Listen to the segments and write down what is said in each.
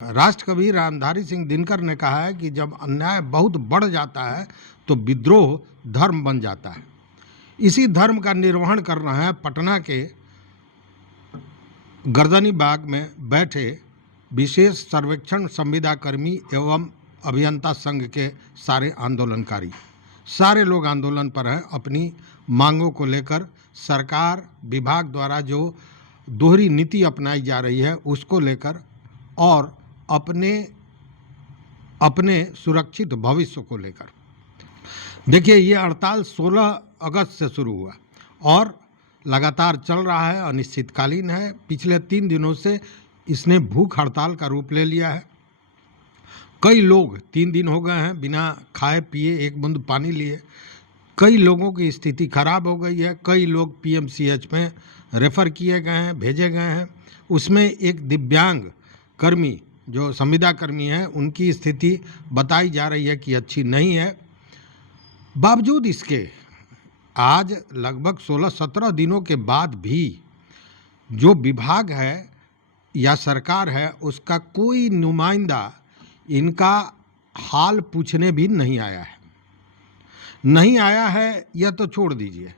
राष्ट्रकवि रामधारी सिंह दिनकर ने कहा है कि जब अन्याय बहुत बढ़ जाता है तो विद्रोह धर्म बन जाता है। इसी धर्म का निर्वहन कर रहे हैं पटना के गर्दनी बाग में बैठे विशेष सर्वेक्षण संविदाकर्मी एवं अभियंता संघ के सारे आंदोलनकारी। सारे लोग आंदोलन पर हैं अपनी मांगों को लेकर। सरकार विभाग द्वारा जो दोहरी नीति अपनाई जा रही है उसको लेकर और अपने सुरक्षित भविष्य को लेकर। देखिए, ये हड़ताल 16 अगस्त से शुरू हुआ और लगातार चल रहा है, अनिश्चितकालीन है। पिछले 3 दिनों से इसने भूख हड़ताल का रूप ले लिया है। कई लोग 3 दिन हो गए हैं बिना खाए पिए, एक बूंद पानी लिए। कई लोगों की स्थिति खराब हो गई है। कई लोग पीएमसीएच में रेफ़र किए गए हैं, भेजे गए हैं। उसमें एक दिव्यांग कर्मी जो संविदा कर्मी हैं, उनकी स्थिति बताई जा रही है कि अच्छी नहीं है। बावजूद इसके आज लगभग 16-17 दिनों के बाद भी जो विभाग है या सरकार है उसका कोई नुमाइंदा इनका हाल पूछने भी नहीं आया है। यह तो छोड़ दीजिए,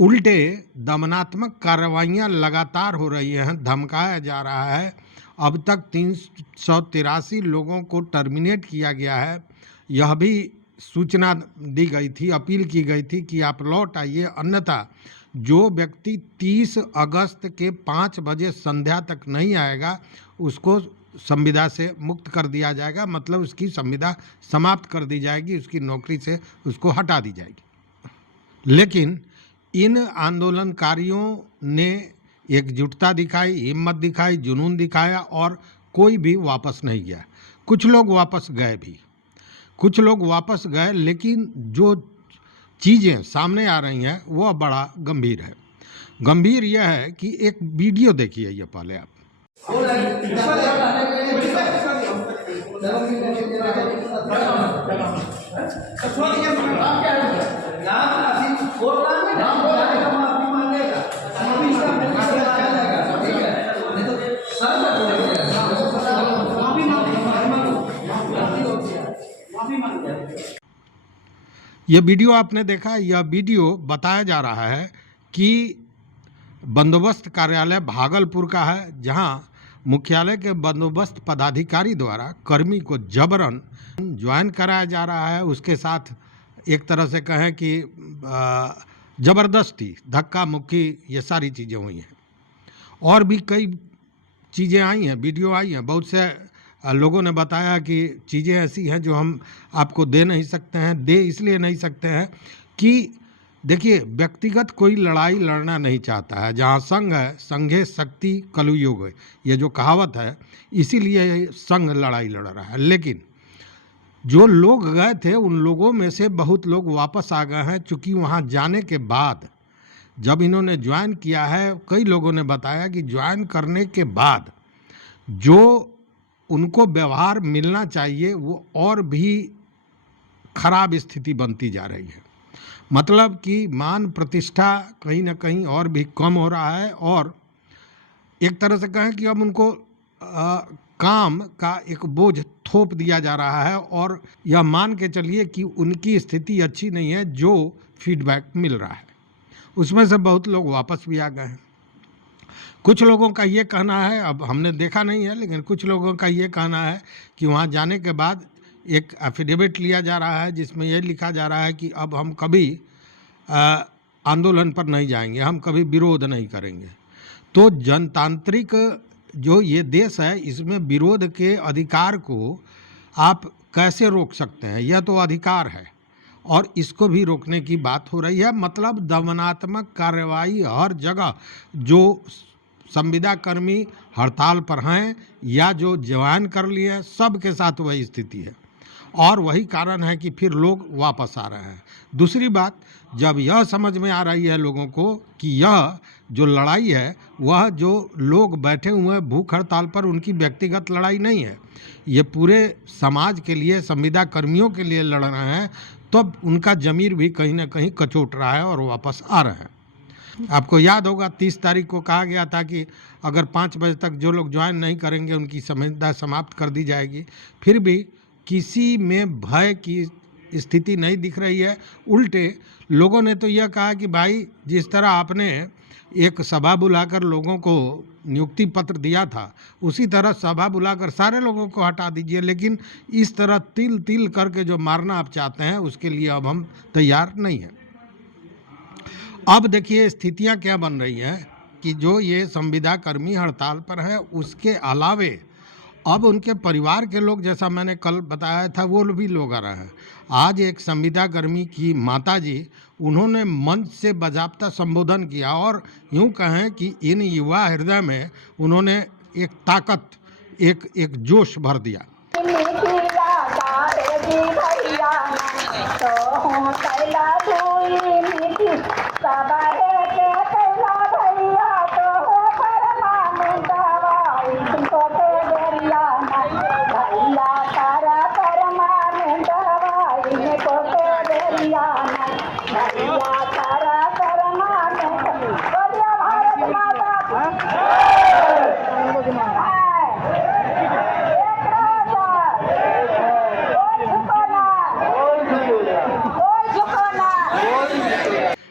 उल्टे दमनात्मक कार्रवाइयाँ लगातार हो रही हैं। धमकाया जा रहा है। अब तक 383 लोगों को टर्मिनेट किया गया है। यह भी सूचना दी गई थी, अपील की गई थी कि आप लौट आइए, अन्यथा जो व्यक्ति 30 अगस्त के 5 बजे संध्या तक नहीं आएगा उसको संविदा से मुक्त कर दिया जाएगा। मतलब उसकी संविदा समाप्त कर दी जाएगी, उसकी नौकरी से उसको हटा दी जाएगी। लेकिन इन आंदोलनकारियों ने एकजुटता दिखाई, हिम्मत दिखाई, जुनून दिखाया और कोई भी वापस नहीं गया। कुछ लोग वापस गए, लेकिन जो चीज़ें सामने आ रही हैं वह बड़ा गंभीर है। गंभीर यह है कि एक वीडियो देखिए ये पहले आप। यह वीडियो आपने देखा। यह वीडियो बताया जा रहा है कि बंदोबस्त कार्यालय भागलपुर का है, जहां मुख्यालय के बंदोबस्त पदाधिकारी द्वारा कर्मी को जबरन ज्वाइन कराया जा रहा है। उसके साथ एक तरह से कहें कि ज़बरदस्ती, धक्का मुक्की, ये सारी चीज़ें हुई हैं। और भी कई चीज़ें आई हैं, वीडियो आई हैं। बहुत से लोगों ने बताया कि चीज़ें ऐसी हैं जो हम आपको दे नहीं सकते हैं। दे इसलिए नहीं सकते हैं कि देखिए, व्यक्तिगत कोई लड़ाई लड़ना नहीं चाहता है। जहाँ संघ है, संघे शक्ति कलयुग है, ये जो कहावत है, इसीलिए संघ लड़ाई लड़ रहा है। लेकिन जो लोग गए थे उन लोगों में से बहुत लोग वापस आ गए हैं। चूँकि वहाँ जाने के बाद जब इन्होंने ज्वाइन किया है, कई लोगों ने बताया कि ज्वाइन करने के बाद जो उनको व्यवहार मिलना चाहिए वो और भी खराब स्थिति बनती जा रही है। मतलब कि मान प्रतिष्ठा कहीं ना कहीं और भी कम हो रहा है और एक तरह से कहें कि अब उनको काम का एक बोझ थोप दिया जा रहा है। और यह मान के चलिए कि उनकी स्थिति अच्छी नहीं है। जो फीडबैक मिल रहा है उसमें से बहुत लोग वापस भी आ गए हैं। कुछ लोगों का ये कहना है, अब हमने देखा नहीं है, लेकिन कुछ लोगों का ये कहना है कि वहाँ जाने के बाद एक एफिडेविट लिया जा रहा है जिसमें यह लिखा जा रहा है कि अब हम कभी आंदोलन पर नहीं जाएंगे, हम कभी विरोध नहीं करेंगे। तो जनतांत्रिक जो ये देश है, इसमें विरोध के अधिकार को आप कैसे रोक सकते हैं? यह तो अधिकार है और इसको भी रोकने की बात हो रही है। मतलब दमनात्मक कार्रवाई हर जगह। जो संविदा कर्मी हड़ताल पर हैं या जो ज्वाइन कर लिए हैं, सब के साथ वही स्थिति है और वही कारण है कि फिर लोग वापस आ रहे हैं। दूसरी बात, जब यह समझ में आ रही है लोगों को कि यह जो लड़ाई है वह जो लोग बैठे हुए हैं भूख हड़ताल पर, उनकी व्यक्तिगत लड़ाई नहीं है, ये पूरे समाज के लिए, संविदा कर्मियों के लिए लड़ रहे हैं, तब उनका ज़मीर भी कहीं ना कहीं कचोट रहा है और वापस आ रहे हैं। आपको याद होगा 30 तारीख को कहा गया था कि अगर 5 बजे तक जो लोग ज्वाइन नहीं करेंगे उनकी संविदा समाप्त कर दी जाएगी। फिर भी किसी में भय की स्थिति नहीं दिख रही है। उल्टे लोगों ने तो यह कहा कि भाई जिस तरह आपने एक सभा बुलाकर लोगों को नियुक्ति पत्र दिया था, उसी तरह सभा बुलाकर सारे लोगों को हटा दीजिए। लेकिन इस तरह तिल तिल करके जो मारना आप चाहते हैं उसके लिए अब हम तैयार नहीं हैं। अब देखिए स्थितियां क्या बन रही हैं कि जो ये संविदा कर्मी हड़ताल पर हैं उसके अलावे अब उनके परिवार के लोग, जैसा मैंने कल बताया था, वो भी लोग आ रहे हैं। आज एक संविदा कर्मी की माताजी, उन्होंने मंच से बाजाप्ता संबोधन किया और यूं कहें कि इन युवा हृदय में उन्होंने एक ताकत, एक जोश भर दिया।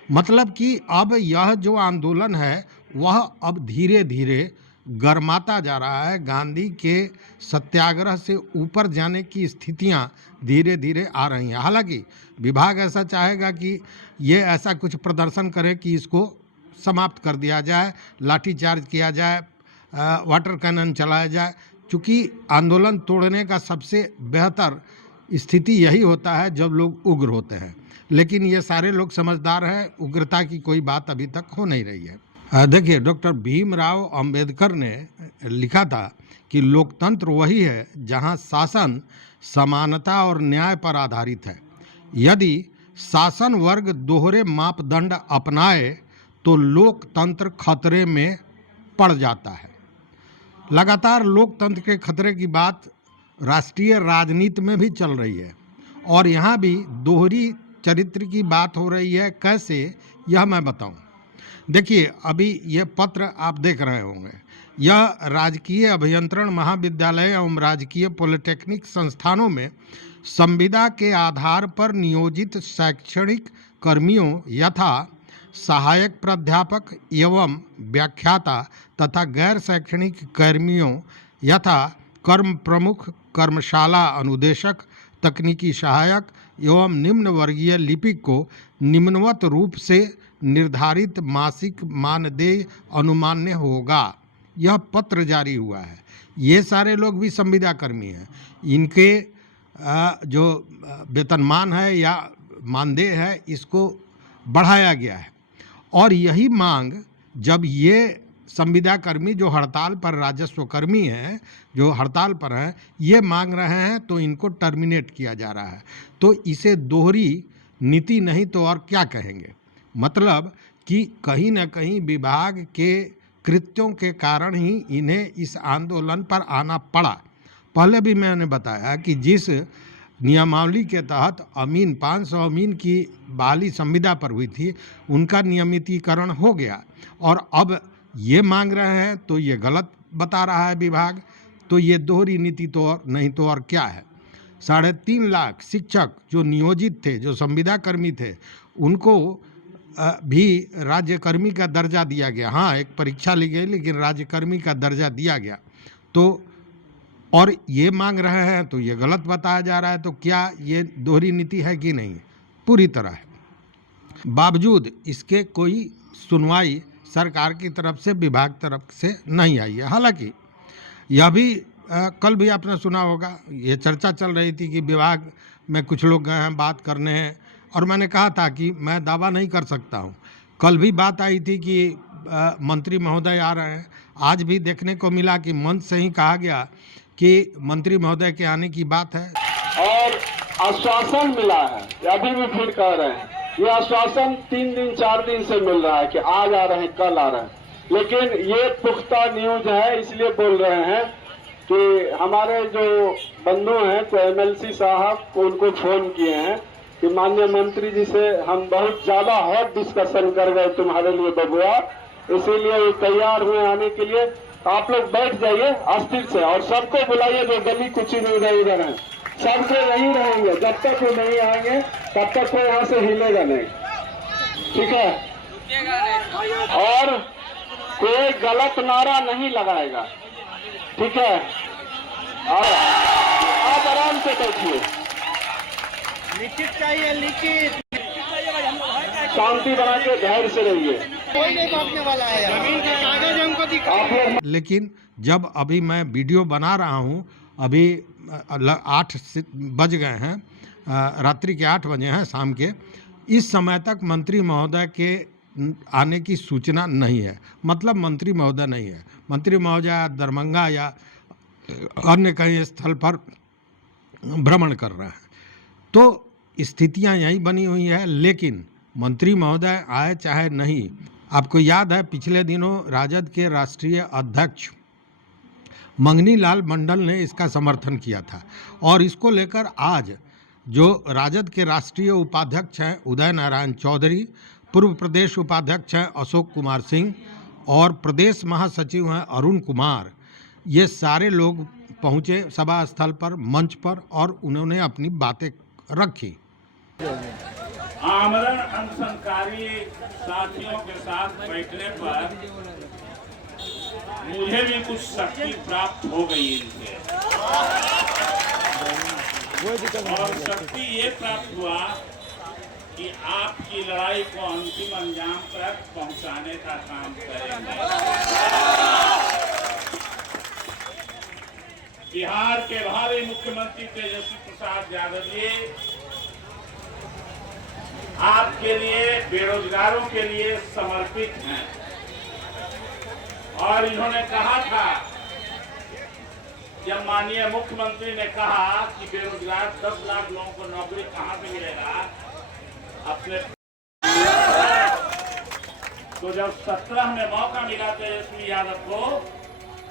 मतलब कि अब यह जो आंदोलन है वह अब धीरे धीरे गरमाता जा रहा है। गांधी के सत्याग्रह से ऊपर जाने की स्थितियां धीरे धीरे आ रही हैं। हालांकि विभाग ऐसा चाहेगा कि ये ऐसा कुछ प्रदर्शन करे कि इसको समाप्त कर दिया जाए, लाठीचार्ज किया जाए, वाटर कैनन चलाया जाए। चूँकि आंदोलन तोड़ने का सबसे बेहतर स्थिति यही होता है जब लोग उग्र होते हैं, लेकिन ये सारे लोग समझदार हैं, उग्रता की कोई बात अभी तक हो नहीं रही है। देखिए डॉक्टर भीमराव अंबेडकर ने लिखा था कि लोकतंत्र वही है जहां शासन समानता और न्याय पर आधारित है। यदि शासन वर्ग दोहरे मापदंड अपनाए तो लोकतंत्र खतरे में पड़ जाता है। लगातार लोकतंत्र के खतरे की बात राष्ट्रीय राजनीति में भी चल रही है और यहाँ भी दोहरी चरित्र की बात हो रही है। कैसे, यह मैं बताऊं। देखिए अभी ये पत्र आप देख रहे होंगे, यह राजकीय अभियंत्रण महाविद्यालय एवं राजकीय पॉलिटेक्निक संस्थानों में संविदा के आधार पर नियोजित शैक्षणिक कर्मियों यथा सहायक प्राध्यापक एवं व्याख्याता तथा गैर शैक्षणिक कर्मियों यथा कर्म प्रमुख, कर्मशाला अनुदेशक, तकनीकी सहायक एवं निम्न वर्गीय लिपिक को निम्नवत रूप से निर्धारित मासिक मानदेय अनुमान्य होगा। यह पत्र जारी हुआ है। ये सारे लोग भी संविदा कर्मी हैं। इनके जो वेतनमान है या मानदेय है इसको बढ़ाया गया है और यही मांग जब ये संविदा कर्मी जो हड़ताल पर, राजस्व कर्मी हैं जो हड़ताल पर हैं, ये मांग रहे हैं तो इनको टर्मिनेट किया जा रहा है। तो इसे दोहरी नीति नहीं तो और क्या कहेंगे। मतलब कि कहीं न कहीं विभाग के कृत्यों के कारण ही इन्हें इस आंदोलन पर आना पड़ा। पहले भी मैंने बताया कि जिस नियमावली के तहत अमीन 500 अमीन की बहाली संविदा पर हुई थी, उनका नियमितीकरण हो गया और अब ये मांग रहे हैं तो ये गलत बता रहा है विभाग। तो ये दोहरी नीति तो और नहीं तो और क्या है। 3.5 लाख शिक्षक जो नियोजित थे, जो संविदा कर्मी थे, उनको भी राज्यकर्मी का दर्जा दिया गया। हाँ, एक परीक्षा ली गई लेकिन राज्यकर्मी का दर्जा दिया गया। तो और ये मांग रहे हैं तो ये गलत बताया जा रहा है। तो क्या ये दोहरी नीति है कि नहीं? पूरी तरह है। बावजूद इसके कोई सुनवाई सरकार की तरफ से, विभाग तरफ से नहीं आई है। हालांकि यह भी कल भी आपने सुना होगा, ये चर्चा चल रही थी कि विभाग में कुछ लोग गए हैं बात करने हैं और मैंने कहा था कि मैं दावा नहीं कर सकता हूँ। कल भी बात आई थी कि मंत्री महोदय आ रहे हैं। आज भी देखने को मिला कि मंच से ही कहा गया कि मंत्री महोदय के आने की बात है और आश्वासन मिला है। अभी भी फिर कह रहे हैं ये आश्वासन 3 दिन 4 दिन से मिल रहा है कि आज आ रहे हैं, कल आ रहे हैं, लेकिन ये पुख्ता न्यूज है इसलिए बोल रहे हैं कि हमारे जो बंधु हैं तो एमएलसी साहब को उनको फोन किए हैं कि माननीय मंत्री जी से हम बहुत ज्यादा हॉट डिस्कशन कर गए तुम्हारे लिए बबुआ, इसीलिए वो तैयार हुए आने के लिए। आप लोग बैठ जाइए अस्थिर से और सबको बुलाइए जो गली कुची में इधर उधर है, सबको यहीं रहेंगे जब तक वो नहीं आएंगे तब तक वो यहाँ से हिलेगा नहीं, ठीक है? और कोई गलत नारा नहीं लगाएगा, ठीक है? और आप आराम से बैठिए, लिखित चाहिए, लिखित शांति बना के धैर्य से रहिए। कोई नहीं बांटने वाला है, जमीन का कागज हमको दिखा। आप लोग लेकिन जब अभी मैं वीडियो बना रहा हूँ, अभी 8 बज गए हैं, रात्रि के 8 बजे हैं शाम के, इस समय तक मंत्री महोदय के आने की सूचना नहीं है। मतलब मंत्री महोदय नहीं है, मंत्री महोदय दरभंगा या अन्य कहीं स्थल पर भ्रमण कर रहे हैं। तो स्थितियां यही बनी हुई है। लेकिन मंत्री महोदय आए चाहे नहीं, आपको याद है पिछले दिनों राजद के राष्ट्रीय अध्यक्ष मंगनी लाल मंडल ने इसका समर्थन किया था, और इसको लेकर आज जो राजद के राष्ट्रीय उपाध्यक्ष हैं उदय नारायण चौधरी, पूर्व प्रदेश उपाध्यक्ष हैं अशोक कुमार सिंह और प्रदेश महासचिव हैं अरुण कुमार, ये सारे लोग पहुँचे सभा स्थल पर, मंच पर, और उन्होंने अपनी बातें रखी। आमरण अनशनकारी साथियों के साथ बैठने पर मुझे भी कुछ शक्ति प्राप्त हो गई इनसे, और शक्ति ये प्राप्त हुआ कि आपकी लड़ाई को अंतिम अंजाम तक पहुंचाने का काम करेंगे। बिहार के भावी मुख्यमंत्री तेजस्वी प्रसाद यादव जी आपके लिए, बेरोजगारों के लिए समर्पित हैं, और इन्होंने कहा था, जब माननीय मुख्यमंत्री ने कहा कि बेरोजगार 10 लाख लोगों को नौकरी कहां से मिलेगा, अपने तो जब 17 में मौका मिला तेजस्वी यादव को,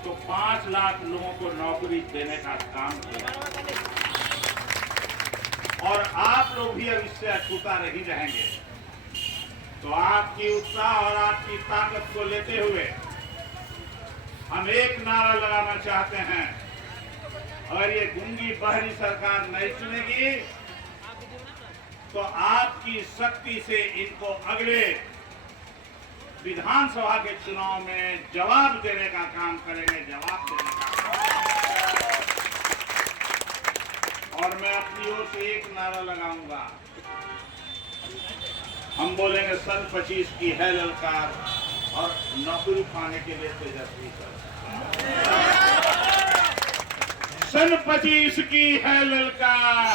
तो 5 लाख लोगों को नौकरी देने का काम किया, और आप लोग भी अब इससे अछूता नहीं रहेंगे। तो आपकी उत्साह और आपकी ताकत को लेते हुए हम एक नारा लगाना चाहते हैं, अगर ये गूंगी बहरी सरकार नहीं चुनेगी तो आपकी शक्ति से इनको अगले विधानसभा के चुनाव में जवाब देने का काम करेंगे, जवाब देने का काम। और मैं अपनी ओर से एक नारा लगाऊंगा, हम बोलेंगे सन 25 की है ललकार, और नौकरी पाने के लिए तेजस्वी सरकार। सन 25 की है ललकार,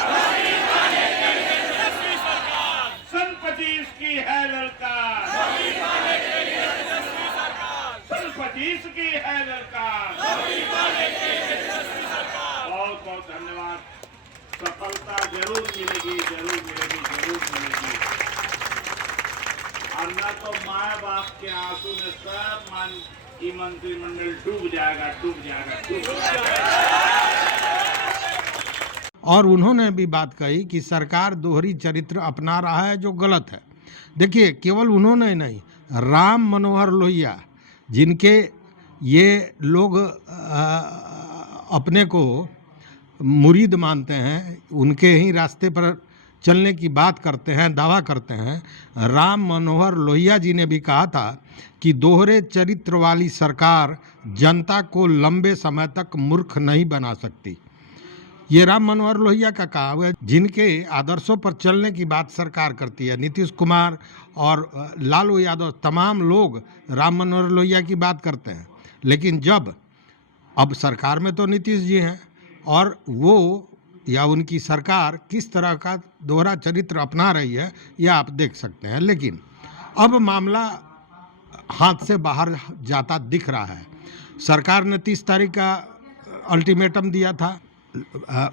सन 25 की है ललकार, सन 25 की है ललकार। बहुत बहुत धन्यवाद। सफलता जरूर मिलेगी, जरूर मिलेगी, जरूर मिलेगी। और न तो माँ बाप के आंसू में सब मंत्रिमंडल डूब जाएगा, डूब जाएगा, डूब जाएगा। और उन्होंने भी बात कही कि सरकार दोहरी चरित्र अपना रहा है जो गलत है। देखिए, केवल उन्होंने नहीं, राम मनोहर लोहिया, जिनके ये लोग अपने को मुरीद मानते हैं, उनके ही रास्ते पर चलने की बात करते हैं, दावा करते हैं, राम मनोहर लोहिया जी ने भी कहा था कि दोहरे चरित्र वाली सरकार जनता को लंबे समय तक मूर्ख नहीं बना सकती। ये राम मनोहर लोहिया का कहा हुआ है, जिनके आदर्शों पर चलने की बात सरकार करती है। नीतीश कुमार और लालू यादव, तमाम लोग राम मनोहर लोहिया की बात करते हैं, लेकिन जब अब सरकार में तो नीतीश जी हैं, और वो या उनकी सरकार किस तरह का दोहरा चरित्र अपना रही है यह आप देख सकते हैं। लेकिन अब मामला हाथ से बाहर जाता दिख रहा है। सरकार ने 30 तारीख का अल्टीमेटम दिया था।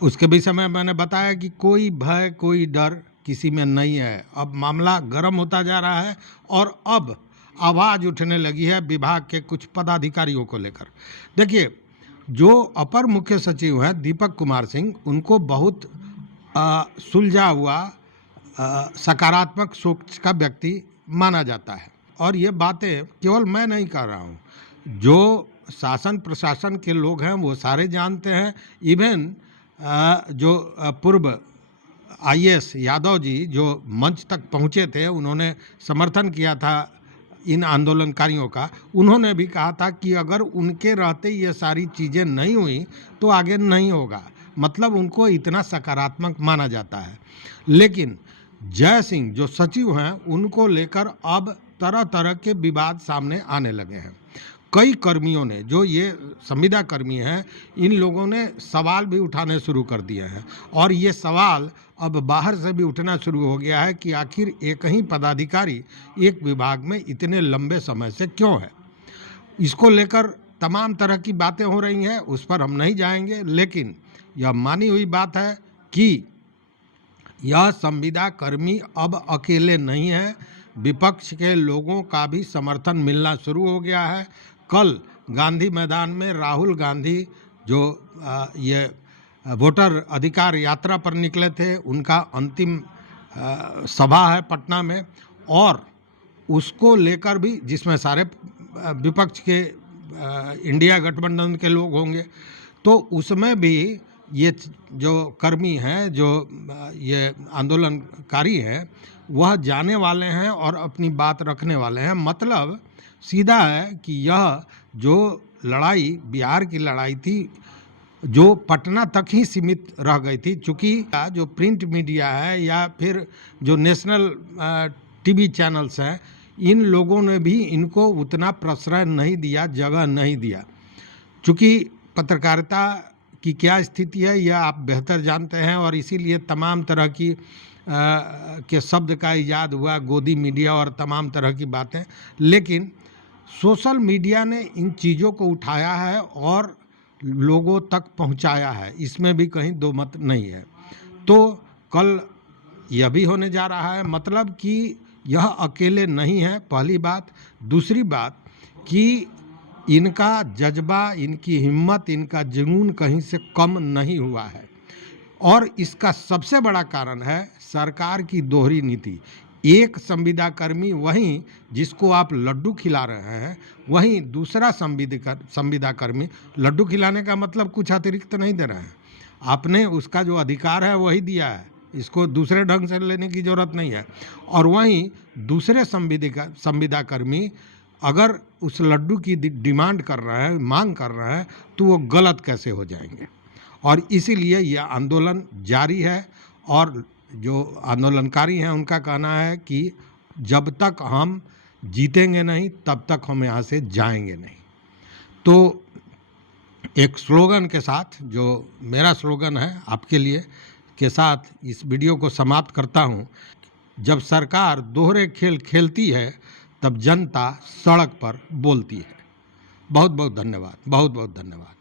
उसके विषय में मैंने बताया कि कोई भय, कोई डर किसी में नहीं है। अब मामला गर्म होता जा रहा है, और अब आवाज़ उठने लगी है विभाग के कुछ पदाधिकारियों को लेकर। देखिए, जो अपर मुख्य सचिव हैं दीपक कुमार सिंह, उनको बहुत सुलझा हुआ सकारात्मक सोच का व्यक्ति माना जाता है। और ये बातें केवल मैं नहीं कर रहा हूँ, जो शासन प्रशासन के लोग हैं वो सारे जानते हैं। इवन जो पूर्व IAS यादव जी जो मंच तक पहुँचे थे, उन्होंने समर्थन किया था इन आंदोलनकारियों का। उन्होंने भी कहा था कि अगर उनके रहते ये सारी चीज़ें नहीं हुई तो आगे नहीं होगा, मतलब उनको इतना सकारात्मक माना जाता है। लेकिन जय सिंह जो सचिव हैं, उनको लेकर अब तरह तरह के विवाद सामने आने लगे हैं। कई कर्मियों ने, जो ये संविदा कर्मी हैं, इन लोगों ने सवाल भी उठाने शुरू कर दिए हैं। और ये सवाल अब बाहर से भी उठना शुरू हो गया है कि आखिर एक ही पदाधिकारी एक विभाग में इतने लंबे समय से क्यों है। इसको लेकर तमाम तरह की बातें हो रही हैं, उस पर हम नहीं जाएंगे। लेकिन यह मानी हुई बात है कि यह संविदा कर्मी अब अकेले नहीं है, विपक्ष के लोगों का भी समर्थन मिलना शुरू हो गया है। कल गांधी मैदान में राहुल गांधी जो ये वोटर अधिकार यात्रा पर निकले थे, उनका अंतिम सभा है पटना में, और उसको लेकर भी, जिसमें सारे विपक्ष के इंडिया गठबंधन के लोग होंगे, तो उसमें भी ये जो कर्मी हैं, जो ये आंदोलनकारी हैं, वह जाने वाले हैं और अपनी बात रखने वाले हैं। मतलब सीधा है कि यह जो लड़ाई, बिहार की लड़ाई थी, जो पटना तक ही सीमित रह गई थी, चूँकि जो प्रिंट मीडिया है या फिर जो नेशनल टीवी चैनल्स हैं, इन लोगों ने भी इनको उतना प्रश्रय नहीं दिया, जगह नहीं दिया। चूँकि पत्रकारिता की क्या स्थिति है यह आप बेहतर जानते हैं, और इसीलिए तमाम तरह की के शब्द का इजाद हुआ, गोदी मीडिया और तमाम तरह की बातें। लेकिन सोशल मीडिया ने इन चीज़ों को उठाया है और लोगों तक पहुंचाया है, इसमें भी कहीं दो मत नहीं है। तो कल यह भी होने जा रहा है, मतलब कि यह अकेले नहीं है, पहली बात। दूसरी बात कि इनका जज्बा, इनकी हिम्मत, इनका जुनून कहीं से कम नहीं हुआ है। और इसका सबसे बड़ा कारण है सरकार की दोहरी नीति। एक संविदा कर्मी वहीं जिसको आप लड्डू खिला रहे हैं, वहीं दूसरा संविदा कर्मी, लड्डू खिलाने का मतलब कुछ अतिरिक्त नहीं दे रहे हैं, आपने उसका जो अधिकार है वही दिया है, इसको दूसरे ढंग से लेने की ज़रूरत नहीं है। और वहीं दूसरे संविदा कर्मी अगर उस लड्डू की डिमांड कर रहे हैं, मांग कर रहे हैं, तो वो गलत कैसे हो जाएंगे। और इसीलिए यह आंदोलन जारी है। और जो आंदोलनकारी हैं उनका कहना है कि जब तक हम जीतेंगे नहीं तब तक हम यहाँ से जाएंगे नहीं। तो एक स्लोगन के साथ, जो मेरा स्लोगन है आपके लिए, के साथ इस वीडियो को समाप्त करता हूँ। जब सरकार दोहरे खेल खेलती है तब जनता सड़क पर बोलती है। बहुत बहुत धन्यवाद, बहुत बहुत धन्यवाद।